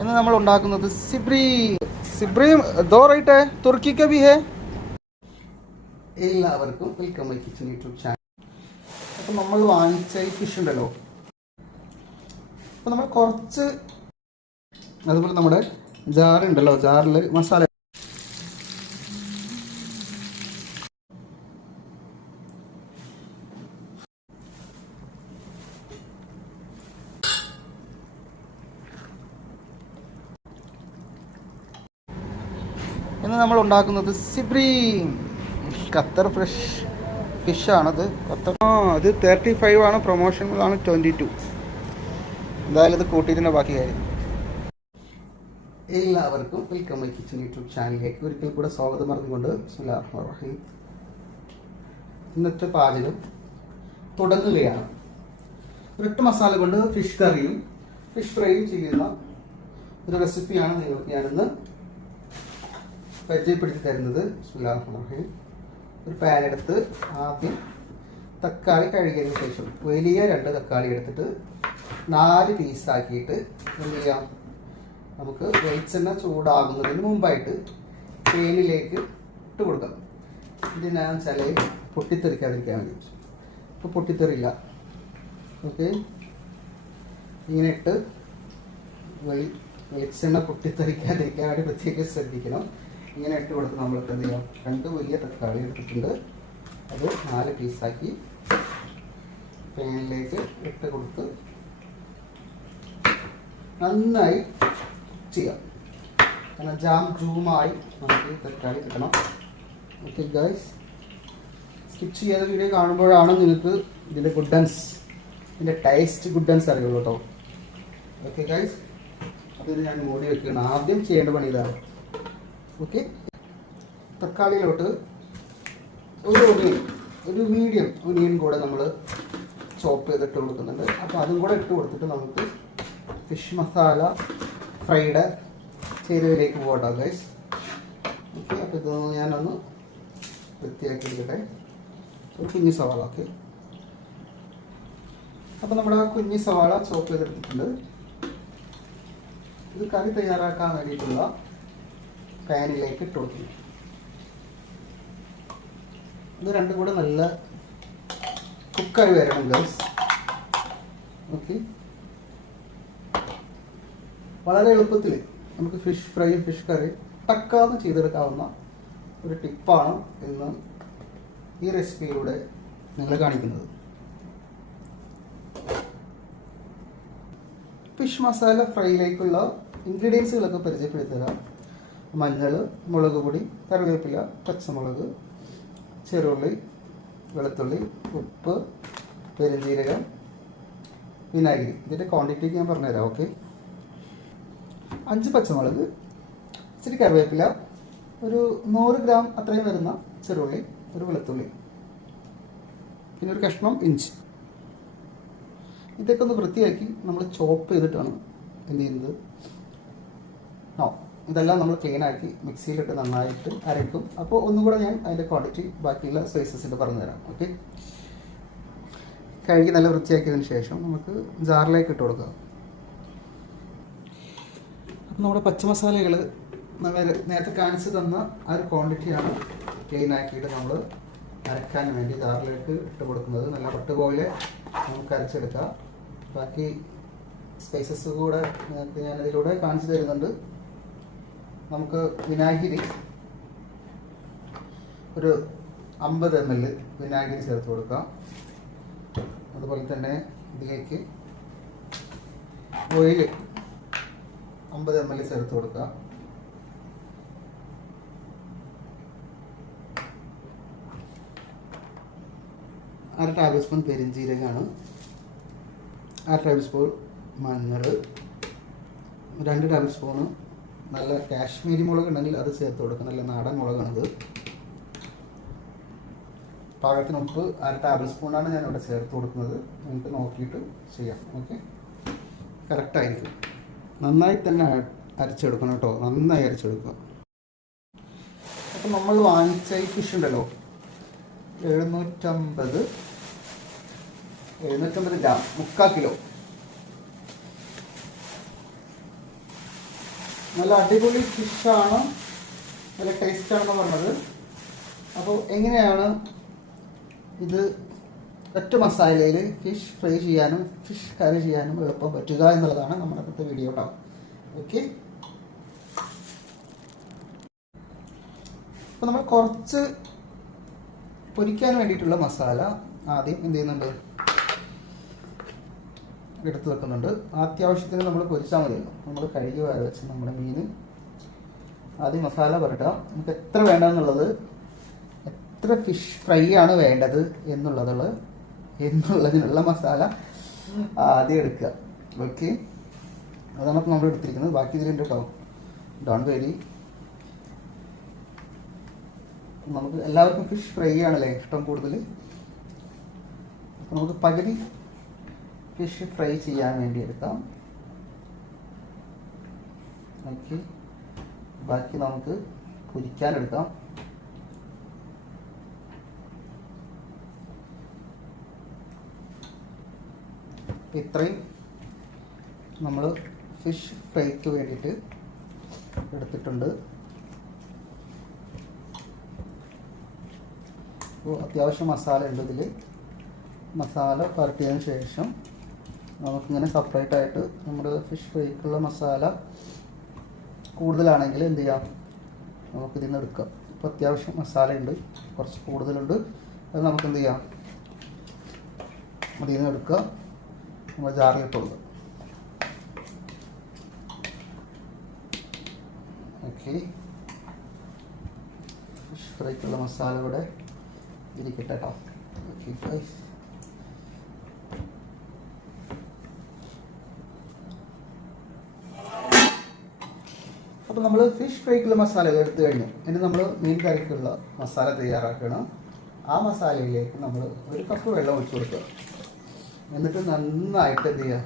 ഇന്ന് നമ്മൾ ഉണ്ടാക്കുന്നത് സിബ്രി. സിബ്രി ദോ റൈറ്റ് തുർക്കി കബി ഹേ എല്ലാവർക്കും welcome my kitchen YouTube channel അപ്പം നമ്മൾ വാങ്ങിച്ച ഈ ഫിഷ് ഉണ്ടല്ലോ. അപ്പം നമ്മൾ കുറച്ച് അതുപോലെ നമ്മുടെ ജാറുണ്ടല്ലോ ജാറിൽ മസാല ഇന്ന് നമ്മൾ ഉണ്ടാക്കുന്നത് സിബ്രീം. ഖത്തർ ഫ്രഷ് ഫിഷാണത് ഖത്തർ ആ അത് തേർട്ടി ഫൈവ് ആണ്. പ്രൊമോഷനിലാണ് ട്വന്റി ടു എന്തായാലും ഇത് കൂട്ടിയതിന്റെ ബാക്കി കാര്യം. എല്ലാവർക്കും വെൽക്കം മൈ കിച്ചൺ യൂട്യൂബ് ചാനലിലേക്ക് ഒരിക്കൽ കൂടെ സ്വാഗതം പറഞ്ഞുകൊണ്ട് റഹീം. ഇന്നത്തെ പാചകം തുടങ്ങുകയാണ്. ഒരൊറ്റ മസാല കൊണ്ട് ഫിഷ് കറിയും ഫിഷ് ഫ്രൈയും ചെയ്യുന്ന ഒരു റെസിപ്പിയാണ് നിങ്ങൾക്ക് ഞാനിന്ന് പരിചയപ്പെടുത്തി തരുന്നത് റഹ്മാനിർ ഒരു പാൻ എടുത്ത് ആദ്യം തക്കാളി കഴുകിയതിന് ശേഷം വലിയ രണ്ട് തക്കാളി എടുത്തിട്ട് നാല് പീസാക്കിയിട്ട് എന്ത് ചെയ്യാം? നമുക്ക് വെളിച്ചെണ്ണ ചൂടാകുന്നതിന് മുമ്പായിട്ട് തേനിലേക്ക് ഇട്ട് കൊടുക്കാം. ഇതിനാന്ന് വെച്ചാൽ പൊട്ടിത്തെറിക്കാതിരിക്കാൻ വേണ്ടി. ഇപ്പോൾ പൊട്ടിത്തെറിയില്ല. ഓക്കെ. ഇങ്ങനെ ഇട്ട് വെളി വെളിച്ചെണ്ണ പൊട്ടിത്തെറിക്കാതിരിക്കാൻ വേണ്ടി പ്രത്യേകം ശ്രദ്ധിക്കണം. ഇങ്ങനെ ഇട്ട് കൊടുത്ത് നമ്മൾ എന്ത് ചെയ്യാം രണ്ട് വലിയ തക്കാളി എടുത്തിട്ടുണ്ട്. അത് നാല് പീസാക്കി പാനിലേക്ക് ഇട്ട് കൊടുത്ത് നന്നായി ചെയ്യാം. കാരണം ജാം ജൂമായി നമുക്ക് തക്കാളി കിട്ടണം. ഓക്കെ ഗൈസ് സ്കിപ്പ് ചെയ്യാതെ വീഡിയോ കാണുമ്പോഴാണ് നിങ്ങൾക്ക് ഇതിന്റെ ഗുഡൻസ് ഇതിന്റെ ടേസ്റ്റ് ഗുഡൻസ് അറിയുള്ളൂ കേട്ടോ. ഓക്കെ ഗൈസ് അതിന് ഞാൻ മൂടി വെക്കുകയാണ്. ആദ്യം ചെയ്യേണ്ട പണി ഇതാണ്. ഓക്കെ. തക്കാളിയിലോട്ട് ഒരു ഒനിയൻ ഒരു മീഡിയം ഒനിയൻ കൂടെ നമ്മൾ ചോപ്പ് ചെയ്തിട്ട് കൊടുക്കുന്നുണ്ട്. അപ്പോൾ അതും കൂടെ ഇട്ട് കൊടുത്തിട്ട് നമുക്ക് ഫിഷ് മസാല ഫ്രൈഡ് ചേരുവയിലേക്ക് പോകട്ടോ ഗൈസ് ഓക്കെ അപ്പോൾ ഇതൊന്ന് ഞാനൊന്ന് വൃത്തിയാക്കി എടുക്കട്ടെ ഒരു കുഞ്ഞു സവാള ഓക്കെ. അപ്പോൾ നമ്മുടെ ആ കുഞ്ഞു സവാള ചോപ്പ് ചെയ്തെടുത്തിട്ടുണ്ട്. ഇത് കറി തയ്യാറാക്കാൻ വേണ്ടിയിട്ടുള്ള പാനിലേക്ക് ഇട്ട് കൊടുക്കുന്നു ഇത് രണ്ടും കൂടെ നല്ല കുക്കായി വരണം ഗൈസ് ഓക്കെ വളരെ എളുപ്പത്തിൽ നമുക്ക് ഫിഷ് ഫ്രൈ ഫിഷ് കറി ടക്കാന്ന് ചെയ്തെടുക്കാവുന്ന ഒരു ടിപ്പാണ് ഇന്ന് ഈ റെസിപ്പിയിലൂടെ നിങ്ങളെ കാണിക്കുന്നത്. ഫിഷ് മസാല ഫ്രൈയിലേക്കുള്ള ഇൻഗ്രീഡിയൻസുകളൊക്കെ പരിചയപ്പെടുത്തി മഞ്ഞൾ മുളക് പൊടി കറിവേപ്പില പച്ചമുളക് ചെറുള്ളി വെളുത്തുള്ളി ഉപ്പ് പെരുംജീരകം വിനാഗിരി. ഇതിന്റെ ക്വാണ്ടിറ്റിക്ക് ഞാൻ പറഞ്ഞുതരാം ഓക്കെ അഞ്ച് പച്ചമുളക് ഇച്ചിരി കറിവേപ്പില ഒരു നൂറ് ഗ്രാം അത്രയും വരുന്ന ചെറുള്ളി ഒരു വെളുത്തുള്ളി പിന്നെ ഒരു കഷ്ണം ഇഞ്ചി. ഇതൊക്കെ ഒന്ന് വൃത്തിയാക്കി നമ്മൾ ചോപ്പ് ചെയ്തിട്ടാണ് എന്ത് ചെയ്യുന്നത്? ഇതെല്ലാം നമ്മൾ ക്ലീൻ ആക്കി മിക്സിയിലിട്ട് നന്നായിട്ട് അരയ്ക്കും അപ്പോൾ ഒന്നും കൂടെ ഞാൻ അതിന്റെ ക്വാണ്ടിറ്റി ബാക്കിയുള്ള സ്പൈസസിന്റെ പറഞ്ഞു തരാം ഓക്കെ കഴുകി നല്ല വൃത്തിയാക്കിയതിന് ശേഷം നമുക്ക് ജാറിലേക്ക് ഇട്ട് കൊടുക്കാം. അപ്പം നമ്മുടെ പച്ചമസാലകൾ നമ്മൾ നേരത്തെ കാണിച്ചു തന്ന ആ ഒരു ക്വാണ്ടിറ്റിയാണ് ക്ലീൻ ആക്കിയിട്ട് നമ്മൾ അരക്കാൻ വേണ്ടി ജാറിലേക്ക് ഇട്ട് കൊടുക്കുന്നത്. നല്ല പട്ടുപോലെ നമുക്ക് അരച്ചെടുക്കാം. ബാക്കി സ്പൈസസ് കൂടെ നിങ്ങൾക്ക് ഞാൻ ഇതിലൂടെ കാണിച്ചു തരുന്നുണ്ട്. നമുക്ക് വിനാഗിരി. ഒരു അമ്പത് എം എൽ വിനാഗിരി ചേർത്ത് കൊടുക്കാം. അതുപോലെ തന്നെ ഇതിലേക്ക് ഓയിൽ അമ്പത് എം എൽ ചേർത്ത് കൊടുക്കാം. അര ടേബിൾ സ്പൂൺ പെരിഞ്ജീരകമാണ്. അര ടേബിൾ സ്പൂൺ മഞ്ഞൾ. രണ്ട് ടേബിൾ സ്പൂണ് നല്ല കാശ്മീരി മുളക് ഉണ്ടെങ്കിൽ അത് ചേർത്ത് കൊടുക്കണം നല്ല നാടൻ മുളകാണിത്. പാകത്തിന് ഉപ്പ് അര ടേബിൾ സ്പൂണാണ് ഞാൻ ഇവിടെ ചേർത്ത് കൊടുക്കുന്നത്. നിങ്ങൾക്ക് നോക്കിയിട്ട് ചെയ്യാം. ഓക്കെ കറക്റ്റായിരിക്കും നന്നായി തന്നെ അരച്ചെടുക്കണം കേട്ടോ. നന്നായി അരച്ചെടുക്കുക. അപ്പം നമ്മൾ വാങ്ങിച്ച ഈ ഫിഷ് ഉണ്ടല്ലോ. എഴുന്നൂറ്റമ്പത്. എഴുന്നൂറ്റമ്പത് ഗ്രാം. മുക്കാൽ കിലോ. നല്ല അടിപൊളി ഫിഷാണ് നല്ല ടേസ്റ്റാണെന്ന് പറഞ്ഞത്. അപ്പോൾ എങ്ങനെയാണ് ഇത് ഒറ്റ മസാലയിൽ ഫിഷ് ഫ്രൈ ചെയ്യാനും ഫിഷ് കറി ചെയ്യാനും എളുപ്പം പറ്റുക എന്നുള്ളതാണ് നമ്മുടെ അടുത്ത വീഡിയോ കേട്ടോ ഓക്കെ അപ്പോൾ നമ്മൾ കുറച്ച് പൊരിക്കാൻ വേണ്ടിയിട്ടുള്ള മസാല ആദ്യം എന്ത് ചെയ്യുന്നുണ്ട്? എടുത്ത് വെക്കുന്നുണ്ട്. അത്യാവശ്യത്തിന് നമ്മൾ പൊരിച്ചാൽ മതിയല്ലോ നമ്മൾ കഴുകി വര വെച്ച് നമ്മുടെ മീൻ. ആദ്യം മസാല പുരട്ടാം. നമുക്ക് എത്ര വേണ്ടെന്നുള്ളത് എത്ര ഫിഷ് ഫ്രൈ ആണ് വേണ്ടത് എന്നുള്ളതുള്ള എന്നുള്ളതിനുള്ള മസാല ആദ്യം എടുക്കുക. ഓക്കെ അതാണ് ഇപ്പോൾ നമ്മൾ എടുത്തിരിക്കുന്നത്. ബാക്കി ഇതിലുണ്ട് കേട്ടോ ഡോൺ വേരി നമുക്ക് എല്ലാവർക്കും ഫിഷ് ഫ്രൈ ആണല്ലേ ഇഷ്ടം കൂടുതൽ. നമുക്ക് പകുതി ഫിഷ് ഫ്രൈ ചെയ്യാൻ വേണ്ടി എടുക്കാം. ഓക്കെ ബാക്കി നമുക്ക് പൊരിക്കാനെടുക്കാം ഇത്രയും നമ്മൾ ഫിഷ് ഫ്രൈക്ക് വേണ്ടിയിട്ട് എടുത്തിട്ടുണ്ട്. അപ്പോൾ അത്യാവശ്യം മസാല ഉണ്ട് ഇതിൽ മസാല പരട്ടിയതിന് ശേഷം നമുക്കിങ്ങനെ സെപ്പറേറ്റ് ആയിട്ട് നമ്മുടെ ഫിഷ് ഫ്രൈക്കുള്ള മസാല കൂടുതലാണെങ്കിൽ എന്ത് ചെയ്യാം? നമുക്കിതിൽ നിന്ന് എടുക്കാം. ഇപ്പോൾ അത്യാവശ്യം മസാലയുണ്ട് കുറച്ച് കൂടുതലുണ്ട്. അത് നമുക്ക് എന്ത് ചെയ്യാം? അതിൽ നിന്ന് എടുക്കുക. നമ്മൾ കൊടുക്കുക ഓക്കെ. ഫിഷ് ഫ്രൈക്കുള്ള മസാല ഇവിടെ ഇരിക്കട്ടെ കേട്ടോ ഓക്കെ ഗൈസ് അപ്പോൾ നമ്മൾ ഫിഷ് ഫ്രൈക്കുള്ള മസാല എടുത്തു കഴിഞ്ഞു ഇനി നമ്മൾ മീൻ കറിക്കുള്ള മസാല തയ്യാറാക്കണം. ആ മസാലയിലേക്ക് നമ്മൾ ഒരു കപ്പ് വെള്ളം ഒഴിച്ചു കൊടുക്കുക. എന്നിട്ട് നന്നായിട്ട് എന്ത് ചെയ്യുക?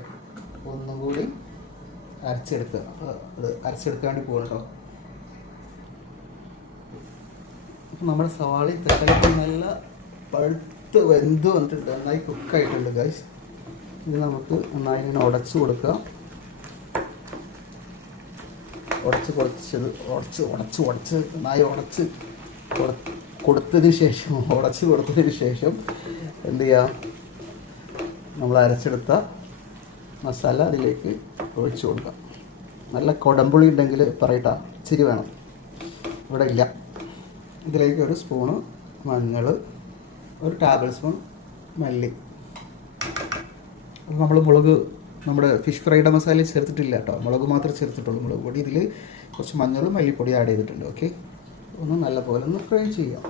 ഒന്നുകൂടി അരച്ചെടുക്കുക. അത് അരച്ചെടുക്കാൻ വേണ്ടി പോകണം കേട്ടോ അപ്പം നമ്മുടെ സവാളി തക്കാളി നല്ല പഴുത്ത് വെന്ത് വന്നിട്ടുണ്ട്. നന്നായി കുക്കായിട്ടുണ്ട് ഗൈസ് ഇത് നമുക്ക് നന്നായി ഇങ്ങനെ ഉടച്ചു കൊടുക്കുക ഉടച്ച് കുറച്ചത് ഉടച്ച് ഉടച്ച് ഉടച്ച് നന്നായി ഉടച്ച് കൊടു- കൊടുത്തതിന് ശേഷം ഉടച്ച് കൊടുത്തതിന് ശേഷം എന്ത് ചെയ്യാം? നമ്മൾ അരച്ചെടുത്ത മസാല അതിലേക്ക് ഒഴിച്ചു കൊടുക്കാം നല്ല കൊടമ്പുളി ഉണ്ടെങ്കിൽ പറയട്ട ഇച്ചിരി വേണം. ഇവിടെ ഇല്ല. ഇതിലേക്ക് ഒരു സ്പൂണ് മഞ്ഞൾ ഒരു ടേബിൾ സ്പൂൺ മല്ലി നമ്മൾ മുളക് നമ്മുടെ ഫിഷ് ഫ്രൈഡ് മസാല ചേർത്തിട്ടില്ല കേട്ടോ. മുളക് മാത്രമേ ചേർത്തിട്ടുള്ളൂ. മുളക് പൊടി ഇതിൽ കുറച്ച് മഞ്ഞളും മല്ലിപ്പൊടി ആഡ് ചെയ്തിട്ടുണ്ട്. ഓക്കെ ഒന്ന് നല്ലപോലെ ഒന്ന് ഫ്രൈ ചെയ്യാം.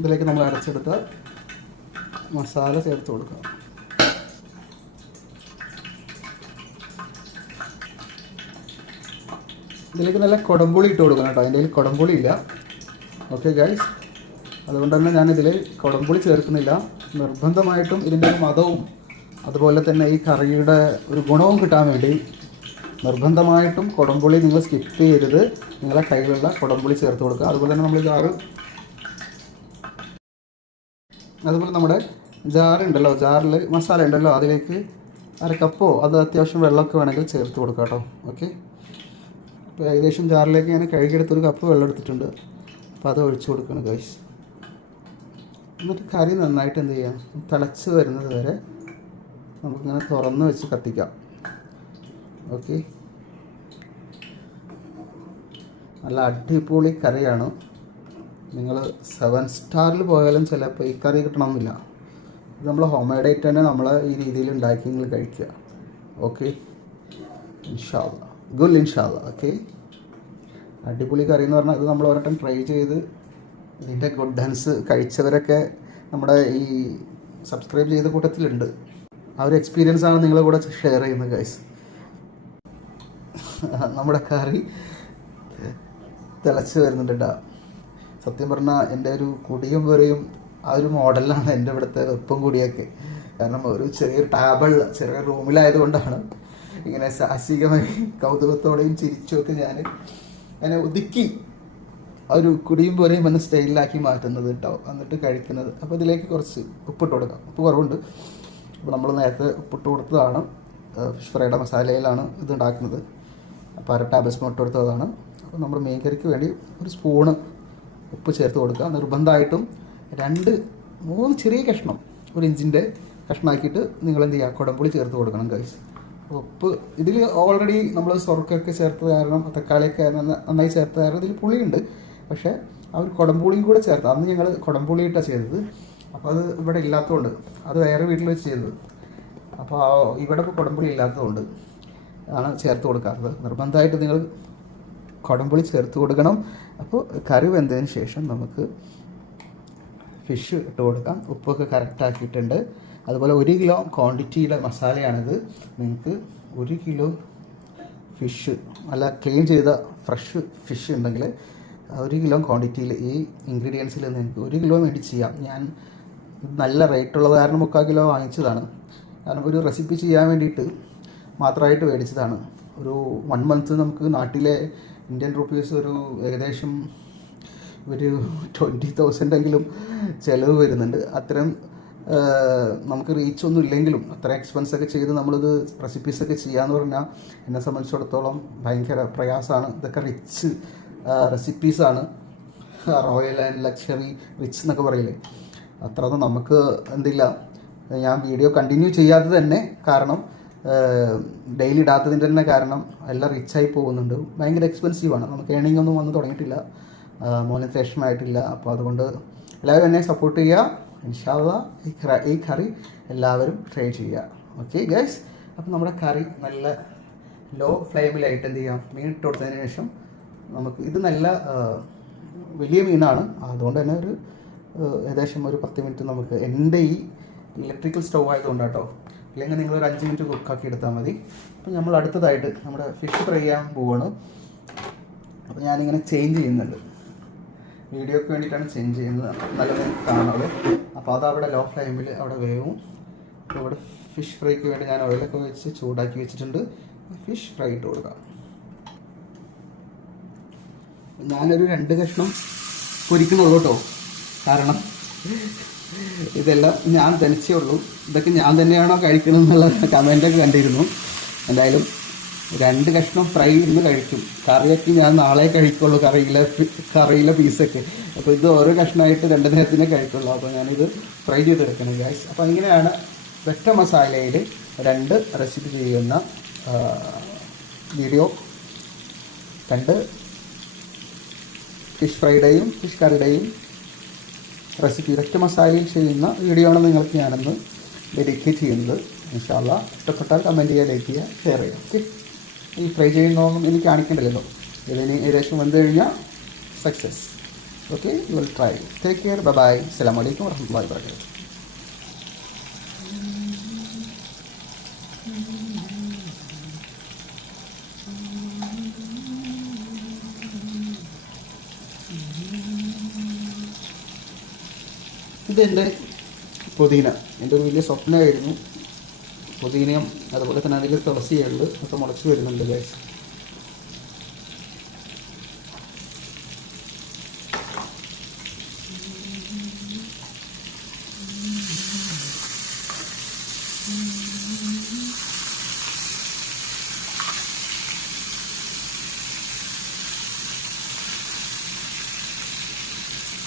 ഇതിലേക്ക് നമ്മൾ അരച്ചെടുത്ത മസാല ചേർത്ത് കൊടുക്കുക ഇതിലേക്ക് നല്ല കുടംപുളി ഇട്ട് കൊടുക്കണം കേട്ടോ. എന്റെ കയ്യിൽ കൊടംപുളി ഇല്ല. ഓക്കെ ഗൈസ് അതുകൊണ്ട് തന്നെ ഞാനിതിൽ കുടംപുളി ചേർക്കുന്നില്ല. നിർബന്ധമായിട്ടും ഇതിന്റെ ഒരു മതവും അതുപോലെ തന്നെ ഈ കറിയുടെ ഒരു ഗുണവും കിട്ടാൻ വേണ്ടി നിർബന്ധമായിട്ടും കുടംപുളി നിങ്ങൾ സ്കിപ്പ് ചെയ്യരുത്. നിങ്ങളെ കയ്യിലുള്ള കുടംപുളി ചേർത്ത് കൊടുക്കുക. അതുപോലെ തന്നെ നമ്മൾ ജാറ് അതുപോലെ നമ്മുടെ ജാറുണ്ടല്ലോ ജാറിൽ മസാല ഉണ്ടല്ലോ. അതിലേക്ക് അര കപ്പോ അത് അത്യാവശ്യം വെള്ളമൊക്കെ വേണമെങ്കിൽ ചേർത്ത് കൊടുക്കാം കേട്ടോ. ഓക്കെ ഇപ്പോൾ ഏകദേശം ജാറിലേക്ക് ഞാൻ കഴുകിയെടുത്തൊരു കപ്പ് വെള്ളം എടുത്തിട്ടുണ്ട്. അപ്പോൾ അത് ഒഴിച്ചു കൊടുക്കണം ഗൈസ് എന്നിട്ട് കറി നന്നായിട്ട് എന്ത് ചെയ്യാം? തിളച്ച് വരുന്നത് വരെ നമുക്കിങ്ങനെ തുറന്ന് വെച്ച് കത്തിക്കാം. ഓക്കെ നല്ല അടിപൊളി കറിയാണ്. നിങ്ങൾ സെവൻ സ്റ്റാറിൽ പോയാലും ചിലപ്പോൾ ഈ കറി കിട്ടണമെന്നില്ല. ഇത് നമ്മൾ ഹോം മെയ്ഡ് ആയിട്ട് തന്നെ നമ്മൾ ഈ രീതിയിൽ ഉണ്ടാക്കി നിങ്ങൾ കഴിക്കുക. ഓക്കെ ഇൻഷാല്ല ഗുൽ ഇൻഷാല്ല ഓക്കെ. അടിപൊളി കറി എന്ന് പറഞ്ഞാൽ ഇത് നമ്മൾ ഒരട്ടം ട്രൈ ചെയ്ത് ഇതിന്റെ ഗുഡൻസ് കഴിച്ചവരൊക്കെ നമ്മുടെ ഈ സബ്സ്ക്രൈബ് ചെയ്ത കൂട്ടത്തിലുണ്ട്. ആ ഒരു എക്സ്പീരിയൻസ് ആണ് നിങ്ങളെ കൂടെ ഷെയർ ചെയ്യുന്നത് ഗൈസ് നമ്മുടെ കറി തിളച്ച് വരുന്നുണ്ട് കേട്ടോ സത്യം പറഞ്ഞാൽ എന്റെ ഒരു കുടിയും വരെയും ആ ഒരു മോഡലാണ് എന്റെ ഇവിടുത്തെ വെപ്പം കൂടിയൊക്കെ. കാരണം ഒരു ചെറിയൊരു ടാബിൾ ചെറിയ റൂമിലായതുകൊണ്ടാണ് ഇങ്ങനെ സാഹസികമായി കൗതുകത്തോടെയും ചിരിച്ചുമൊക്കെ ഞാൻ എന്നെ ഒതുക്കി ഒരു കുടിയും പോലെയും വന്ന് സ്റ്റൈലിലാക്കി മാറ്റുന്നത് കേട്ടോ എന്നിട്ട് കഴിക്കുന്നത്. അപ്പോൾ ഇതിലേക്ക് കുറച്ച് ഉപ്പിട്ട് കൊടുക്കാം. ഉപ്പ് കുറവുണ്ട്. അപ്പോൾ നമ്മൾ നേരത്തെ ഉപ്പിട്ട് കൊടുത്തതാണ്. ഫിഷ് ഫ്രൈയുടെ മസാലയിലാണ് ഇത് ഉണ്ടാക്കുന്നത് അപ്പോൾ അര ടേബിൾ സ്പൂൺ ഇട്ട് കൊടുത്തതാണ്. അപ്പോൾ നമ്മൾ മീൻ കറിക്ക് വേണ്ടി ഒരു സ്പൂണ് ഉപ്പ് ചേർത്ത് കൊടുക്കുക. നിർബന്ധമായിട്ടും രണ്ട് മൂന്ന് ചെറിയ കഷ്ണം ഒരു ഇഞ്ചിന്റെ കഷ്ണമാക്കിയിട്ട് നിങ്ങൾ എന്ത് ചെയ്യുക? കുടംപുളി ചേർത്ത് കൊടുക്കണം ഗൈസ് ഉപ്പ്. ഇതിൽ ഓൾറെഡി നമ്മൾ സ്വർക്കൊക്കെ ചേർത്ത് കാരണം തക്കാളിയൊക്കെ നന്ന- നന്നായി ചേർത്ത് കാരണം ഇതിൽ പുളിയുണ്ട്. പക്ഷേ ആ ഒരു കുടംപുളിയും കൂടെ ചേർത്ത് അന്ന് ഞങ്ങൾ കുടംപുളി ഇട്ടാണ് ചെയ്തത്. അപ്പോൾ അത് ഇവിടെ ഇല്ലാത്തതുകൊണ്ട് അത് വേറെ വീട്ടിൽ വെച്ച് ചെയ്തത്. അപ്പോൾ ഇവിടെ ഇപ്പോൾ കുടംപുളി ഇല്ലാത്തതുകൊണ്ട് ആണ് ചേർത്ത് കൊടുക്കാത്തത്. നിർബന്ധമായിട്ട് നിങ്ങൾ കുടംപുളി ചേർത്ത് കൊടുക്കണം. അപ്പോൾ കറി വെന്തതിന് ശേഷം നമുക്ക് ഫിഷ് ഇട്ട് കൊടുക്കാം. ഉപ്പൊക്കെ കറക്റ്റ് ആക്കിയിട്ടുണ്ട്. അതുപോലെ ഒരു കിലോ ക്വാണ്ടിറ്റിയിലെ മസാലയാണിത്. നിങ്ങൾക്ക് ഒരു കിലോ ഫിഷ് നല്ല ക്ലീൻ ചെയ്ത ഫ്രഷ് ഫിഷ് ഉണ്ടെങ്കിൽ ഒരു കിലോ ക്വാണ്ടിറ്റിയിൽ ഈ ഇൻഗ്രീഡിയൻസിൽ നിങ്ങൾക്ക് ഒരു കിലോ മേടിച്ച് ചെയ്യാം. ഞാൻ നല്ല റേറ്റ് ഉള്ളത് കാരണം മുക്കാൽ കിലോ വാങ്ങിച്ചതാണ്. കാരണം ഒരു റെസിപ്പി ചെയ്യാൻ വേണ്ടിയിട്ട് മാത്രമായിട്ട് മേടിച്ചതാണ് ഒരു വൺ മന്ത് നമുക്ക് നാട്ടിലെ ഇന്ത്യൻ റുപ്പീസ് ഒരു ഏകദേശം ഒരു ട്വന്റി തൗസൻഡെങ്കിലും ചിലവ് വരുന്നുണ്ട്. അത്തരം നമുക്ക് റീച്ച് ഒന്നും ഇല്ലെങ്കിലും അത്ര എക്സ്പെൻസ് ഒക്കെ ചെയ്ത് നമ്മളിത് റെസിപ്പീസ് ഒക്കെ ചെയ്യാന്ന് പറഞ്ഞാൽ എന്നെ സംബന്ധിച്ചിടത്തോളം ഭയങ്കര പ്രയാസമാണ് ഇതൊക്കെ റിച്ച് റെസിപ്പീസാണ് റോയൽ ആൻഡ് ലക്ഷറി റിച്ച് എന്നൊക്കെ പറയില്ലേ. അത്ര നമുക്ക് എന്തില്ല. ഞാൻ വീഡിയോ കണ്ടിന്യൂ ചെയ്യാത്തത് തന്നെ കാരണം ഡെയിലി ഇടാത്തതിന്റെ തന്നെ കാരണം എല്ലാം റിച്ചായി പോകുന്നുണ്ട്. ഭയങ്കര എക്സ്പെൻസീവാണ് നമുക്ക് ഏണിംഗ് ഒന്നും വന്ന് തുടങ്ങിയിട്ടില്ല. മോണിറ്റേഷൻ അപ്പോൾ അതുകൊണ്ട് എല്ലാവരും എന്നെ സപ്പോർട്ട് ചെയ്യുക. ഇൻഷാല്ല ഈ ഈ കറി എല്ലാവരും ട്രൈ ചെയ്യുക. ഓക്കെ ഗൈസ് അപ്പോൾ നമ്മുടെ കറി നല്ല ലോ ഫ്ലെയിമിലായിട്ട് എന്ത് ചെയ്യാം? മീൻ ഇട്ട് കൊടുത്തതിന് ശേഷം നമുക്ക് ഇത് നല്ല വലിയ മീനാണ്. അതുകൊണ്ട് തന്നെ ഒരു ഏകദേശം ഒരു പത്ത് മിനിറ്റ് നമുക്ക് എന്റെ ഈ ഇലക്ട്രിക്കൽ സ്റ്റൗ ആയതുകൊണ്ട് കേട്ടോ. അല്ലെങ്കിൽ നിങ്ങൾ ഒരു അഞ്ച് മിനിറ്റ് കുക്കാക്കി എടുത്താൽ മതി. അപ്പം നമ്മൾ അടുത്തതായിട്ട് നമ്മുടെ ഫിഷ് ഫ്രൈ ചെയ്യാൻ പോവാണ്. അപ്പോൾ ഞാനിങ്ങനെ ചേഞ്ച് ചെയ്യുന്നുണ്ട്. വീഡിയോക്ക് വേണ്ടിയിട്ടാണ് ചേഞ്ച് ചെയ്യുന്നത്. നല്ലത് കാണാതെ അപ്പോൾ അത് അവിടെ ലോ ഫ്ലെയിമിൽ അവിടെ വേവും. ഇവിടെ ഫിഷ് ഫ്രൈക്ക് വേണ്ടി ഞാൻ ഓയിലൊക്കെ വെച്ച് ചൂടാക്കി വെച്ചിട്ടുണ്ട്. ഫിഷ് ഫ്രൈ ഇട്ട് കൊടുക്കാം. ഞാനൊരു രണ്ട് കഷ്ണം പൊരിക്കണുള്ളൂ കേട്ടോ. കാരണം ഇതെല്ലാം ഞാൻ തനിച്ചേ ഉള്ളൂ. ഇതൊക്കെ ഞാൻ തന്നെയാണോ കഴിക്കണമെന്നുള്ള കമന്റൊക്കെ കണ്ടിരുന്നു. എന്തായാലും രണ്ട് കഷ്ണം ഫ്രൈ ഇന്ന് കഴിക്കും. കറിയൊക്കെ ഞാൻ നാളെ കഴിക്കുള്ളൂ. കറിയിലെ കറിയിലെ പീസൊക്കെ. അപ്പോൾ ഇത് ഓരോ കഷ്ണമായിട്ട് രണ്ട് നേരത്തിനെ കഴിക്കുള്ളൂ. അപ്പോൾ ഞാനിത് ഫ്രൈ ചെയ്തെടുക്കണം ഗ്യാസ് അപ്പോൾ ഇങ്ങനെയാണ് വെറ്റ മസാലയിൽ രണ്ട് റെസിപ്പി ചെയ്യുന്ന വീഡിയോ കണ്ട് ഫിഷ് ഫ്രൈയുടെയും ഫിഷ് കറിയുടെയും റെസിപ്പി വെറ്റ മസാലയിൽ ചെയ്യുന്ന വീഡിയോ ആണ് നിങ്ങൾക്ക് ഞാനൊന്ന് ഡെഡിക്കേറ്റ് ചെയ്യുന്നത്. ഇൻഷാല്ല ഇഷ്ടപ്പെട്ടാൽ കമന്റ് ചെയ്യുക ലൈക്ക് ചെയ്യുക ഷെയർ ചെയ്യുക ഓക്കെ ഈ ഫ്രൈ ചെയ്യുന്നതൊന്നും എനിക്ക് കാണിക്കേണ്ടല്ലോ. ഇതിന് ഏകദേശം വന്നു കഴിഞ്ഞാൽ success okay will try take care bye bye അസ്സലാമു വലൈക്കും വറഹ്മത്തുള്ളാഹി വബറകാതുഹു ഇതെന്റെ പുതിന. എന്റെ ഒരു വലിയ സ്വപ്നമായിരുന്നു. പുതിനയും അതുപോലെ തന്നെ അതിൽ തുളസിയുണ്ട് ഒക്കെ മുളച്ച് വരുന്നുണ്ട് ഗൈസ്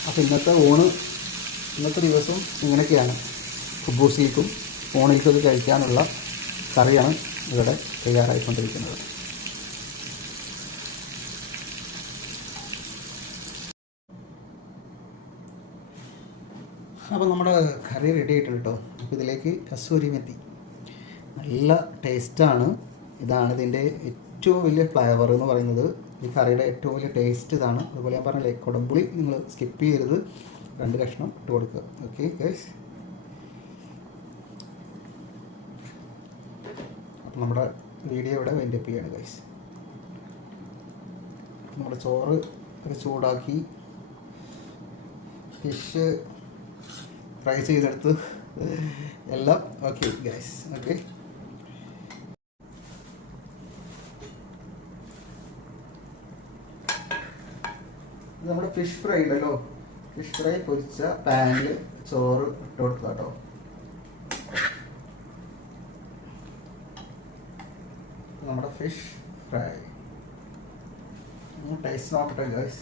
അപ്പോൾ ഇന്നത്തെ ഊണ് ഇന്നത്തെ ദിവസം ഇങ്ങനെയൊക്കെയാണ്. കുബൂസിലേക്കും ഊണിലേക്കൊക്കെ കഴിക്കാനുള്ള കറിയാണ് ഇവിടെ തയ്യാറായിക്കൊണ്ടിരിക്കുന്നത്. അപ്പോൾ നമ്മുടെ കറി റെഡി ആയിട്ടുണ്ട് കേട്ടോ. അപ്പോൾ ഇതിലേക്ക് കസൂരി മെത്തി നല്ല ടേസ്റ്റാണ്. ഇതാണ് ഇതിന്റെ ഏറ്റവും വലിയ ഫ്ലേവർ എന്ന് പറയുന്നത്. ഈ കറിയുടെ ഏറ്റവും വലിയ ടേസ്റ്റ് ഇതാണ്. അതുപോലെ ഞാൻ പറഞ്ഞില്ലേ കൊടമ്പുളി നിങ്ങൾ സ്കിപ്പ് ചെയ്യരുത്. രണ്ട് കഷ്ണം ഇട്ട് കൊടുക്കുക. Okay guys. നമ്മുടെ വീഡിയോ ഇവിടെ വെൻഡപ്പ് ചെയ്യാണ് ഗൈസ് നമ്മുടെ ചോറ് ഒക്കെ ചൂടാക്കി ഫിഷ് ഫ്രൈ ചെയ്തെടുത്ത് എല്ലാം ഓക്കെ ഗൈസ് ഓക്കെ നമ്മുടെ ഫിഷ് ഫ്രൈ ഉണ്ടല്ലോ. ഫിഷ് ഫ്രൈ പൊരിച്ച പാനിൽ ചോറ് ഇട്ട് കൊടുക്കുക നമ്മുടെ ഫിഷ് ഫ്രൈ ടേസ്റ്റ് നോക്കട്ടെ ഗൈസ്